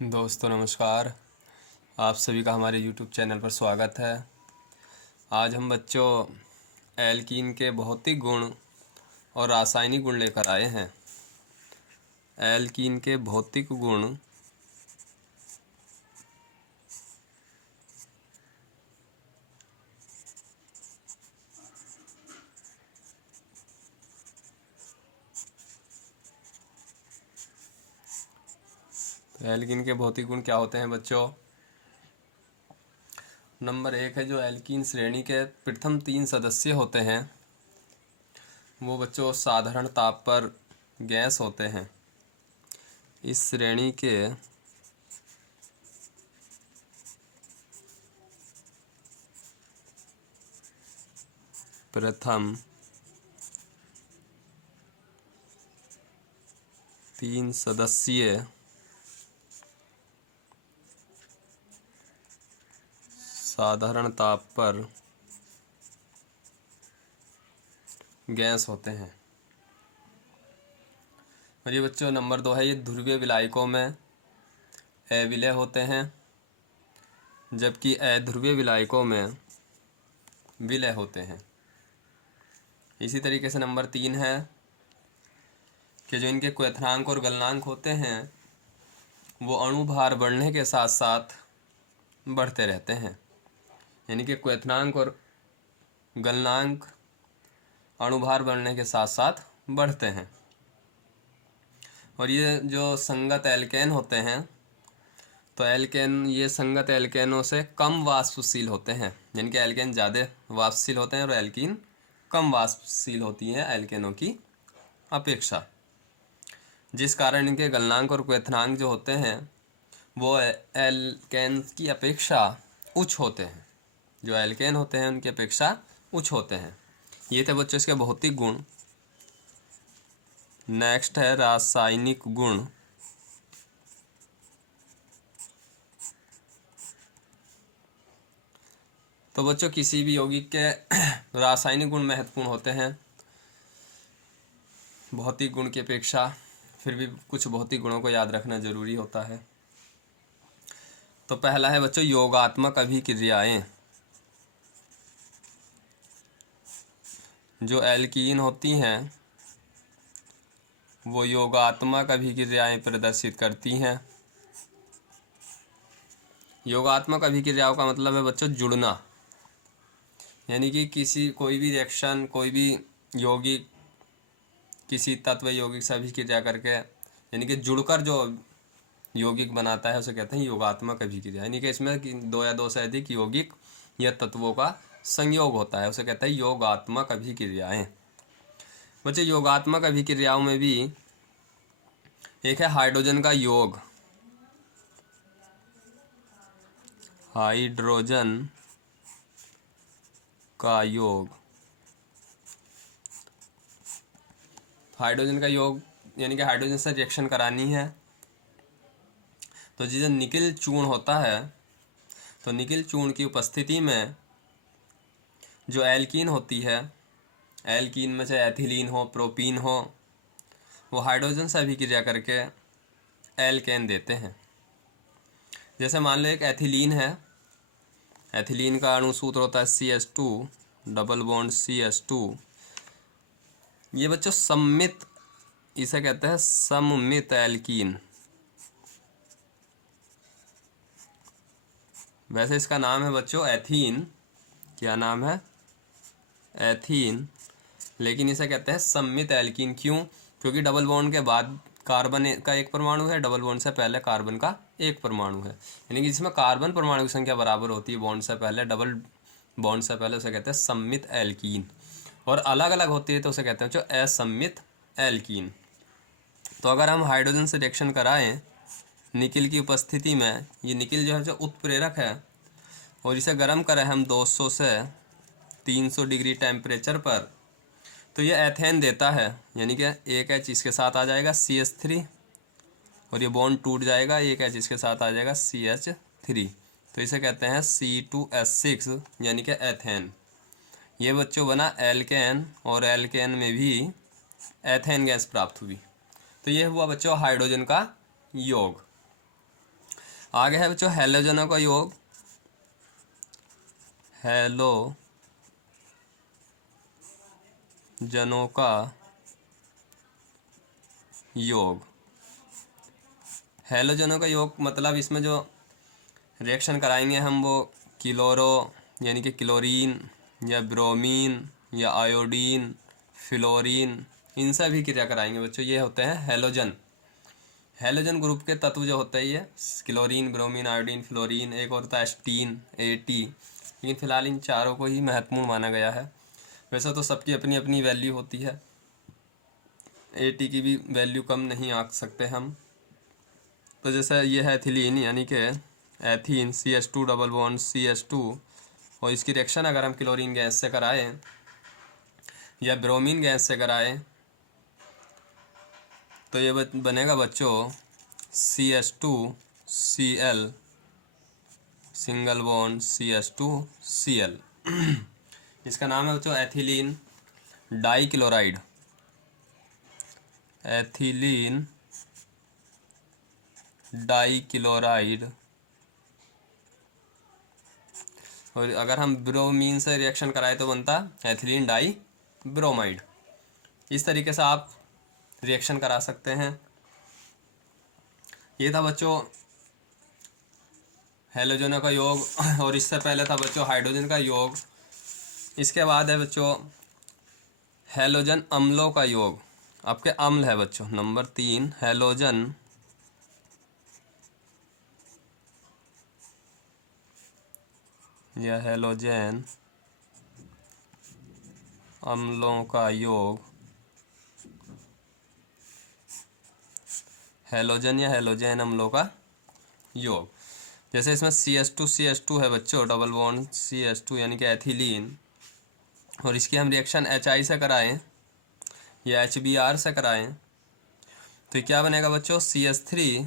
दोस्तों नमस्कार। आप सभी का हमारे YouTube चैनल पर स्वागत है। आज हम बच्चों एल्कीन के भौतिक गुण और रासायनिक गुण लेकर आए हैं। एल्कीन के भौतिक गुण एल्कीन के भौतिक गुण क्या होते हैं बच्चों? नंबर 1 है जो एल्कीन श्रेणी के प्रथम 3 सदस्य होते हैं वो बच्चों साधारण ताप पर गैस होते हैं। इस श्रेणी के प्रथम 3 सदस्य साधारण ताप पर गैस होते हैं। और ये बच्चों नंबर 2 है ये ध्रुवीय विलायकों में अविलय होते हैं जबकि अध्रुवीय विलायकों में विलय होते हैं। इसी तरीके से नंबर 3 है कि जो इनके क्वथनांक और गलनांक होते हैं वो अणु भार बढ़ने के साथ साथ बढ़ते रहते हैं। यानी कि क्वथनांक और गलनांक अणुभार बढ़ने के साथ साथ बढ़ते हैं। और ये जो संगत एल्केन होते हैं तो एल्केन ये संगत एल्केनों से कम वाष्पशील होते हैं। यानी कि एल्केन ज़्यादा वाष्पशील होते हैं और एल्कीन कम वाष्पशील होती हैं एल्केनों की अपेक्षा, जिस कारण इनके गलनांक और क्वथनांक जो होते हैं वो एल्केन की अपेक्षा उच्च होते हैं। जो एल्केन होते हैं उनकी अपेक्षा उच्च होते हैं। ये थे बच्चों इसके भौतिक गुण। नेक्स्ट है रासायनिक गुण। तो बच्चों किसी भी यौगिक के रासायनिक गुण महत्वपूर्ण होते हैं भौतिक गुण की अपेक्षा। फिर भी कुछ भौतिक गुणों को याद रखना जरूरी होता है। तो पहला है बच्चों योगात्मक अभिक्रियाएं। जो एल्कीन होती हैं वो योगात्मक अभिक्रियाएं प्रदर्शित करती हैं। योगात्मक अभिक्रियाओं का मतलब है बच्चों जुड़ना। यानी कि कोई भी रिएक्शन कोई भी यौगिक किसी तत्व यौगिक से अभिक्रिया करके यानी कि जुड़कर जो यौगिक बनाता है उसे कहते हैं योगात्मक अभिक्रिया। यानी कि इसमें दो या दो से अधिक यौगिक या तत्वों का संयोग होता है उसे कहते हैं योगात्मक अभिक्रियाएं। बच्चे योगात्मक अभिक्रियाओं में भी एक है हाइड्रोजन का योग। हाइड्रोजन का योग हाइड्रोजन का योग यानी कि हाइड्रोजन से रिएक्शन करानी है तो जो निकिल चूर्ण होता है तो निकिल चूर्ण की उपस्थिति में जो एल्कीन होती है एल्कीन में चाहे एथिलीन हो प्रोपीन हो वो हाइड्रोजन से अभिक्रिया करके एल्केन देते हैं। जैसे मान लो एक एथिलीन है। एथिलीन का अणु सूत्र होता है CH2 डबल बॉन्ड CH2। ये बच्चों सम्मित इसे कहते हैं सममित एल्कीन। वैसे इसका नाम है बच्चों एथीन। क्या नाम है? एथीन। लेकिन इसे कहते हैं सम्मित एल्कीन। क्यों? क्योंकि डबल बॉन्ड के बाद कार्बन का एक परमाणु है, डबल बॉन्ड से पहले कार्बन का एक परमाणु है। यानी कि जिसमें कार्बन परमाणु की संख्या बराबर होती है बॉन्ड से पहले, डबल बॉन्ड से पहले, उसे कहते हैं सम्मित एल्कीन। और अलग अलग होती है तो उसे कहते हैं जो असम्मित एल्कीन। तो अगर हम हाइड्रोजन से रिएक्शन कराएं निकिल की उपस्थिति में, ये निकिल जो है जो उत्प्रेरक है और इसे गर्म करें हम 200 से 300 डिग्री टेम्परेचर पर तो ये एथेन देता है। यानी कि एक H इसके साथ आ जाएगा CH3 और ये बॉन्ड टूट जाएगा, एक H इसके साथ आ जाएगा CH3 तो इसे कहते हैं C2H6 यानी कि एथेन। ये बच्चों बना एल्केन और एल्केन में भी एथेन गैस प्राप्त हुई। तो ये हुआ बच्चों हाइड्रोजन का योग। आगे है बच्चों हैलोजनों का योग। हैलोजनों का योग। हैलोजनों का योग मतलब इसमें जो रिएक्शन कराएंगे हम वो क्लोरो यानी कि क्लोरीन या ब्रोमीन या आयोडीन, फ्लोरीन, इनसे भी क्रिया कराएंगे बच्चों। ये होते हैं हैलोजन। हैलोजन ग्रुप के तत्व जो होते हैं ये क्लोरीन, ब्रोमीन, आयोडीन, फ्लोरीन, एक और होता है एस्टीन, एटी। लेकिन फिलहाल इन चारों को ही महत्वपूर्ण माना गया है। वैसे तो सबकी अपनी अपनी वैल्यू होती है, एटी की भी वैल्यू कम नहीं आंक सकते हम। तो जैसे ये है एथिलीन यानी कि ethene CH2 double bond CH2, और इसकी रिएक्शन अगर हम क्लोरीन गैस से कराएं या ब्रोमीन गैस से कराएं तो ये बनेगा बच्चों CH2Cl सिंगल बॉन्ड CH2Cl। इसका नाम है बच्चों एथिलीन डाइक्लोराइड। Ethylene dichloride. और अगर हम ब्रोमीन से रिएक्शन कराए तो बनता एथिलीन डाई ब्रोमाइड। इस तरीके से आप रिएक्शन करा सकते हैं। ये था बच्चों हैलोजनों का योग, और इससे पहले था बच्चों हाइड्रोजन का योग। इसके बाद है बच्चों हैलोजन अम्लों का योग। आपके अम्ल है बच्चों नंबर 3 हैलोजन या हैलोजन अम्लों का योग। हैलोजन या हैलोजन अम्लों का योग। जैसे इसमें CH2 है बच्चों डबल बॉन्ड CH2 यानी कि एथिलीन, और इसकी हम रिएक्शन HI से कराएं या HBr से कराएं तो क्या बनेगा बच्चों CH3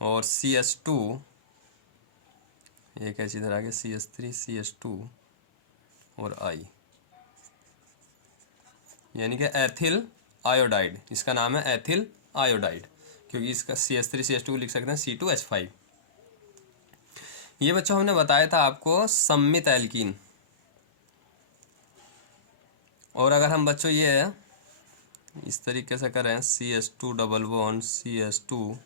और CH2, एक ऐसी तरह के CH3 CH2 और I यानी कि एथिल आयोडाइड। इसका नाम है एथिल आयोडाइड क्योंकि इसका CH3 CH2 लिख सकते हैं C2H5। ये बच्चों हमने बताया था आपको सम्मित एल्कीन। और अगर हम बच्चों ये इस तरीके से करें CH2 डबल बॉन्ड CH2,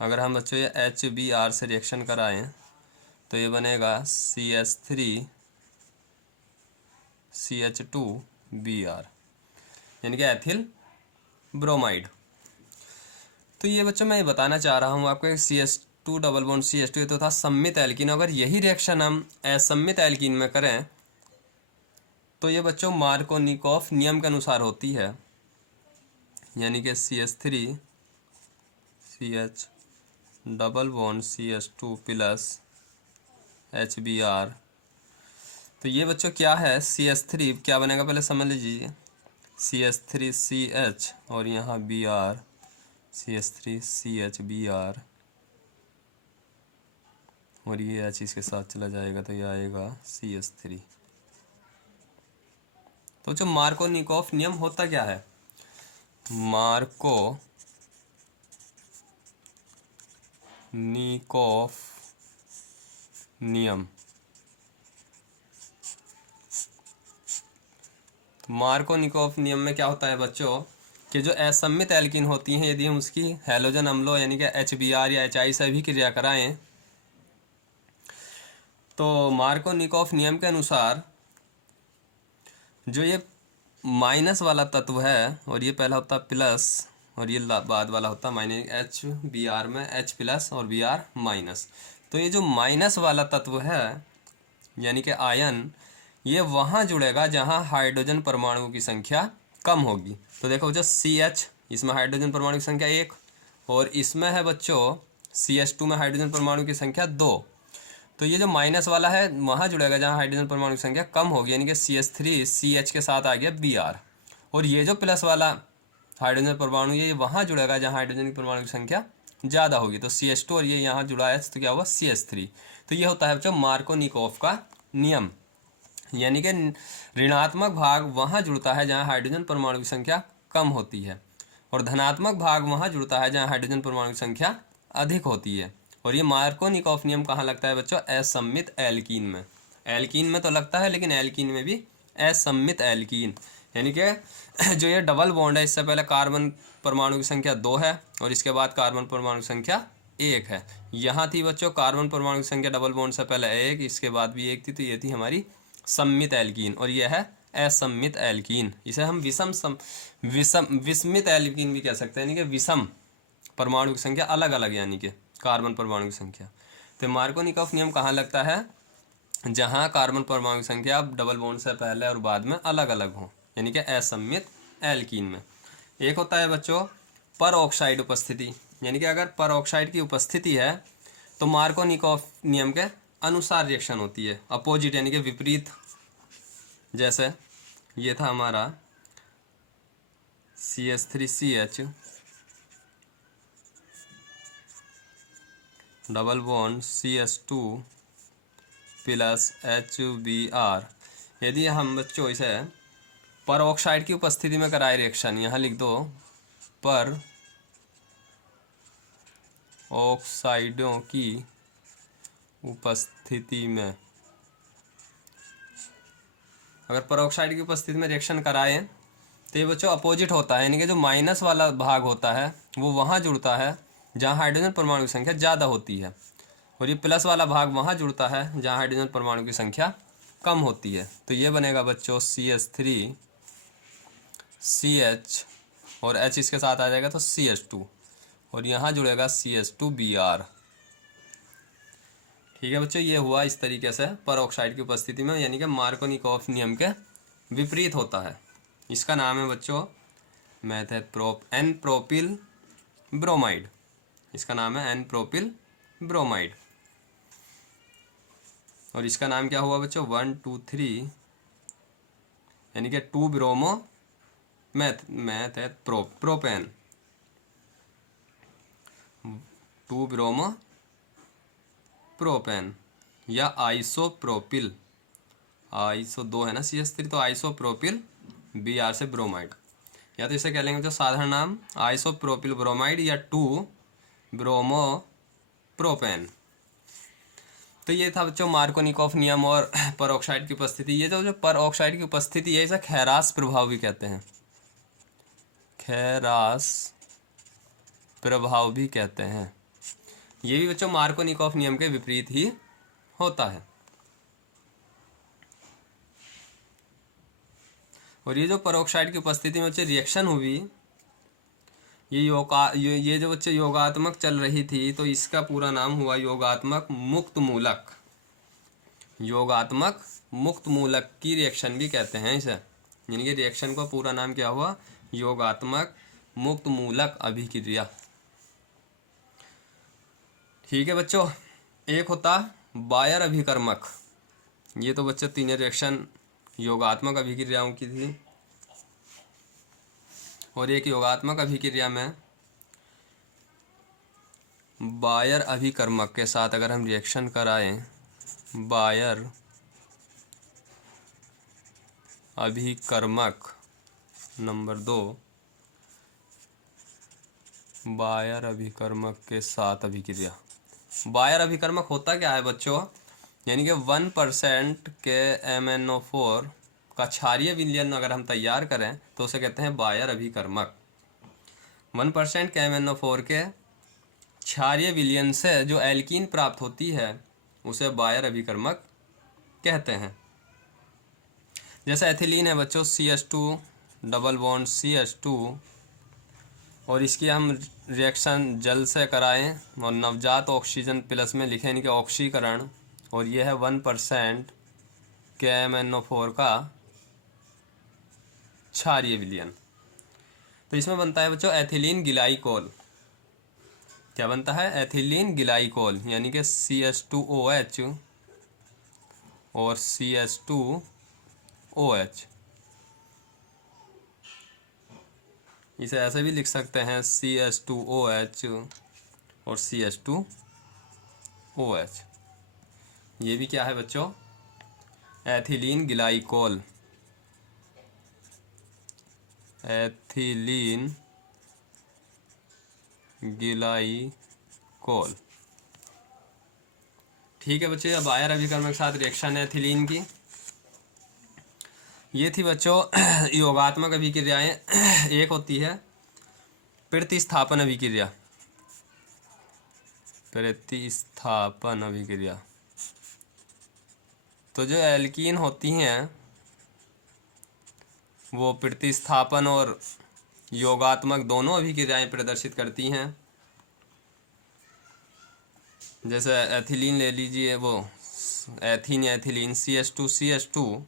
अगर हम बच्चों ये HBr से रिएक्शन कराएं तो ये बनेगा CH3 CH2Br यानी कि एथिल ब्रोमाइड। तो ये बच्चों मैं ये बताना चाह रहा हूँ आपको CH2 डबल बॉन्ड CH2 तो था सम्मित एल्कीन। अगर यही रिएक्शन हम असम्मित एल्कीन में करें तो ये बच्चों मार्कोनिकॉफ नियम के अनुसार होती है, यानी कि CH3 CH double bond CH2 plus HBr। तो ये बच्चों क्या है CH3 क्या बनेगा पहले समझ लीजिए, CH3CH और यहाँ Br CH3CHBr और ये H इसके साथ चला जाएगा तो ये आएगा CH3। तो जो मार्कोनिकॉफ नियम होता क्या है, मार्कोनिकॉफ नियम। मार्कोनिकॉफ नियम में क्या होता है बच्चों कि जो असम्मित एल्कीन होती हैं यदि हम उसकी हैलोजन अम्लों यानी कि HBr या HI से भी क्रिया कराएं तो मार्कोनिकॉफ नियम के अनुसार जो ये माइनस वाला तत्व है और ये पहला होता है प्लस और ये बाद वाला होता है माइनस, HBr में H प्लस और Br माइनस। तो ये जो माइनस वाला तत्व है यानी कि आयन, ये वहाँ जुड़ेगा जहाँ हाइड्रोजन परमाणु की संख्या कम होगी। तो देखो जो CH इसमें हाइड्रोजन परमाणु की संख्या 1 और इसमें है बच्चों CH2 में हाइड्रोजन परमाणु की संख्या 2। तो ये जो माइनस वाला है वहाँ जुड़ेगा जहाँ हाइड्रोजन परमाणु की संख्या कम होगी, यानी कि CH3 CH के साथ आ गया Br। और ये जो प्लस वाला हाइड्रोजन परमाणु ये वहाँ जुड़ेगा जहाँ हाइड्रोजन की परमाणु की संख्या ज़्यादा होगी। तो CH2 और ये यहाँ जुड़ा है तो क्या हुआ CH3। तो ये होता है बच्चों मार्कोनिकॉफ का नियम, यानी कि ऋणात्मक भाग वहाँ जुड़ता है जहाँ हाइड्रोजन परमाणु की संख्या कम होती है और धनात्मक भाग वहाँ जुड़ता है जहाँ हाइड्रोजन परमाणु की संख्या अधिक होती है। और ये मार्कोनिकॉफ नियम कहाँ लगता है बच्चों? असममित एल्कीन में। एल्कीन में तो लगता है, लेकिन एल्कीन में भी असममित एल्कीन, यानी कि जो ये डबल बॉन्ड है, इससे पहले कार्बन परमाणु की संख्या 2 है और इसके बाद कार्बन परमाणु की संख्या 1 है। यहाँ थी बच्चों कार्बन परमाणु की संख्या डबल बॉन्ड से पहले 1, इसके बाद भी 1 थी, तो ये थी हमारी सम्मित एल्कीन, और यह है असम्मित एल्कीन। इसे हम विस्मित एल्कीन भी कह सकते हैं, यानी कि विषम परमाणु की संख्या अलग अलग, यानी कि कार्बन परमाणु की संख्या। तो मार्कोनिकॉफ नियम कहाँ लगता है? जहाँ कार्बन परमाणु की संख्या डबल बॉन्ड से पहले और बाद में अलग अलग हो, यानी कि असम्मित एल्कीन में। एक होता है बच्चों पर ऑक्साइड उपस्थिति, यानी कि अगर पर ऑक्साइड की उपस्थिति है तो मार्कोनिकॉफ नियम के अनुसार रिएक्शन होती है, अपोजिट यानी कि विपरीत। जैसे ये था हमारा CH3CH double bond CH2 plus HBr। यदि हम बच्चों इसे पर ऑक्साइड की उपस्थिति में कराए रिएक्शन, यहाँ लिख दो पर ऑक्साइडों की उपस्थिति में, अगर पर ऑक्साइड की उपस्थिति में रिएक्शन कराएं तो ये बच्चों अपोजिट होता है, यानी कि जो माइनस वाला भाग होता है वो वहाँ जुड़ता है जहाँ हाइड्रोजन परमाणु की संख्या ज़्यादा होती है, और ये प्लस वाला भाग वहाँ जुड़ता है जहाँ हाइड्रोजन परमाणु की संख्या कम होती है। तो ये बनेगा बच्चों CH3CH और H इसके साथ आ जाएगा तो CH2, और यहाँ जुड़ेगा CH2Br। ठीक है बच्चों, ये हुआ इस तरीके से पर ऑक्साइड की उपस्थिति में, यानी कि मार्कोनिकॉफ नियम के विपरीत होता है। इसका नाम है बच्चों एन प्रोपिल ब्रोमाइड। इसका नाम है एन प्रोपिल ब्रोमाइड। और इसका नाम क्या हुआ बच्चों? 1 2 3, यानी कि 2 ब्रोमो मैथ है प्रोपेन, 2 ब्रोमो प्रोपेन या आइसोप्रोपिल। आइसो 2 है ना CH3, तो आइसोप्रोपिल Br से ब्रोमाइड, या तो इसे कह लेंगे जो साधारण नाम आइसोप्रोपिल ब्रोमाइड या 2 ब्रोमो प्रोपेन। तो ये था बच्चों मार्कोनिकॉफ नियम और पर ऑक्साइड की उपस्थिति। ये जो पर ऑक्साइड की उपस्थिति है इसे खैरास प्रभाव भी कहते हैं, खैरास प्रभाव भी कहते हैं। ये भी बच्चों मार्कोनिकॉफ नियम के विपरीत ही होता है। और ये जो परोक्साइड की उपस्थिति में बच्चे रिएक्शन हुई, ये जो बच्चे योगात्मक चल रही थी, तो इसका पूरा नाम हुआ योगात्मक मुक्त मूलक। योगात्मक मुक्त मूलक की रिएक्शन भी कहते हैं इसे, यानी कि रिएक्शन का पूरा नाम क्या हुआ? योगात्मक मुक्त मूलक अभिक्रिया। ठीक है बच्चों, एक होता बायर अभिकर्मक। ये तो बच्चे तीनों रिएक्शन योगात्मक अभिक्रियाओं की थी, और एक योगात्मक अभिक्रिया में बायर अभिकर्मक के साथ अगर हम रिएक्शन कराएं, बायर अभिकर्मक नंबर 2, बायर अभिकर्मक के साथ अभिक्रिया। बायर अभिकर्मक होता क्या है बच्चों? यानी कि 1% के MnO4 का क्षारीय विलयन अगर हम तैयार करें तो उसे कहते हैं बायर अभिकर्मक। 1% के MnO4 के क्षारीय विलयन से जो एल्कीन प्राप्त होती है उसे बायर अभिकर्मक कहते हैं। जैसे एथिलीन है बच्चों, CH2 डबल बॉन्ड CH2, और इसकी हम रिएक्शन जल से कराएं और नवजात ऑक्सीजन प्लस में लिखें, यानी कि ऑक्सीकरण, और यह है 1% के MnO4 का क्षारीय विलयन। तो इसमें बनता है बच्चों एथिलीन ग्लाइकोल। क्या बनता है? एथिलीन ग्लाइकोल, यानी कि CH2OH और CH2OH। इसे ऐसे भी लिख सकते हैं CH2OH और CH2OH। ये भी क्या है बच्चों? Ethylene glycol. एथिलीन ग्लाइकोल कोल। ठीक है बच्चों, अब बायर अभिकर्मक के साथ रिएक्शन है एथिलीन की। ये थी बच्चों योगात्मक अभिक्रियाएं। एक होती है प्रतिस्थापन अभिक्रिया। प्रतिस्थापन अभिक्रिया, तो जो एल्कीन होती हैं वो प्रतिस्थापन और योगात्मक दोनों अभिक्रियाएं प्रदर्शित करती हैं। जैसे एथिलीन ले लीजिए, वो एथीन या एथिलीन CH2CH2,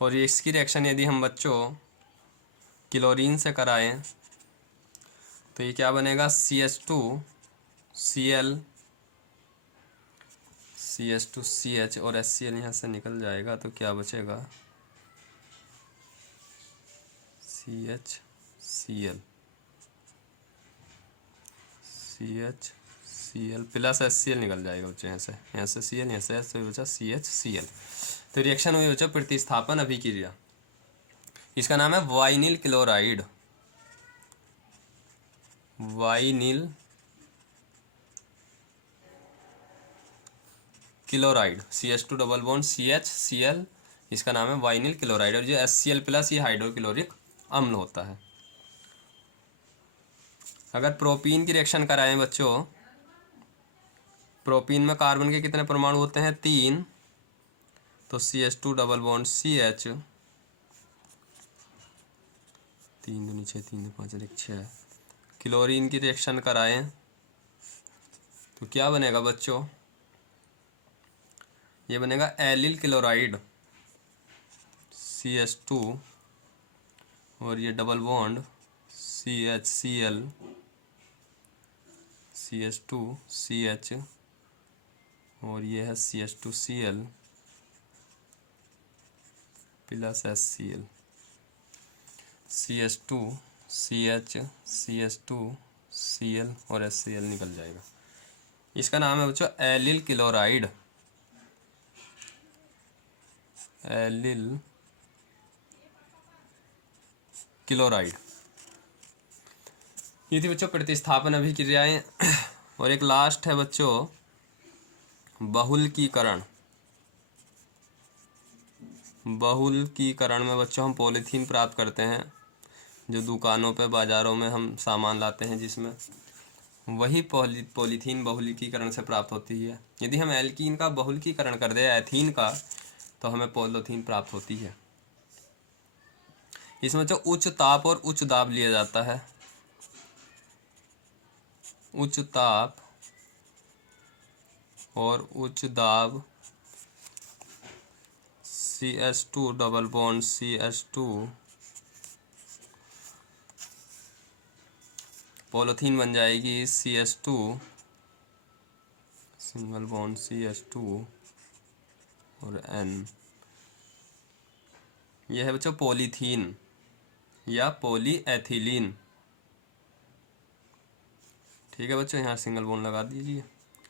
और ये इसकी रिएक्शन यदि हम बच्चों क्लोरीन से कराएं तो ये क्या बनेगा, CH2Cl, CH2CH और HCl यहाँ से निकल जाएगा तो क्या बचेगा, CHCl प्लस HCl निकल जाएगा बच्चे, यहाँ से Cl, यहाँ से H, तो बचा CHCl। तो रिएक्शन हुई बच्चों प्रतिस्थापन अभिक्रिया। इसका नाम है vinyl chloride. Vinyl chloride, CH2 double bond CHCl, इसका नाम है वाइनिल क्लोराइड। और जो HCl प्लस ये हाइड्रोक्लोरिक अम्ल होता है। अगर प्रोपीन की रिएक्शन कराएं बच्चों, प्रोपीन में कार्बन के कितने परमाणु होते हैं, 3, तो CH2 डबल बॉन्ड CH, 3 दूनी 6, 3 दूनी 5 अधिक 6। क्लोरीन की रिएक्शन कराएं तो क्या बनेगा बच्चों, ये बनेगा एलिल क्लोराइड, CH2 और ये डबल बॉन्ड CHCl, CH2CH और ये है CH2Cl plus HCl, CH2CH, CH2Cl और HCl निकल जाएगा। इसका नाम है बच्चों एलिल क्लोराइड। Allele chloride. ये थी बच्चों प्रतिस्थापन अभिक्रियाएं। और एक लास्ट है बच्चों बहुलकीकरण। बहुलकीकरण में बच्चों हम पॉलीथीन प्राप्त करते हैं, जो दुकानों पे बाज़ारों में हम सामान लाते हैं, जिसमें वही पॉलीथीन बहुलकीकरण से प्राप्त होती है। यदि हम एल्कीन का बहुलकीकरण कर दें एथीन का, तो हमें पॉलीथीन प्राप्त होती है। इसमें जो उच्च ताप और उच्च दाब लिया जाता है, उच्च ताप और उच्च दाब, CH2 double bond CH2 polythene बन जाएगी CH2 सिंगल बॉन्ड CH2 और N। यह है बच्चों पॉलीथीन या पॉलीएथिलीन। ठीक है बच्चों, यहाँ सिंगल बॉन्ड लगा दीजिए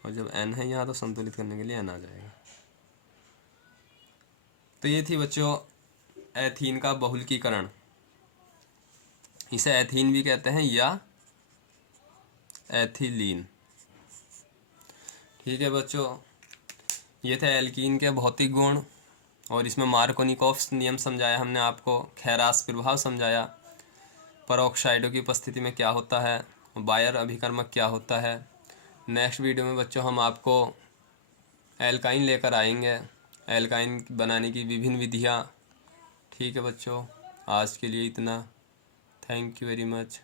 और जब N है यहाँ तो संतुलित करने के लिए N आ जाएगा। तो ये थी बच्चों एथीन का बहुलकीकरण। इसे एथीन भी कहते हैं या एथिलीन। ठीक है बच्चों, ये थे एल्कीन के भौतिक गुण, और इसमें मार्कोनिकोव्स नियम समझाया हमने आपको, खैरास प्रभाव समझाया, परऑक्साइडों की उपस्थिति में क्या होता है, बायर अभिकर्मक क्या होता है। नेक्स्ट वीडियो में बच्चों हम आपको एल्काइन लेकर आएंगे, एल्काइन बनाने की विभिन्न विधियाँ। ठीक है बच्चों, आज के लिए इतना। Thank you very much.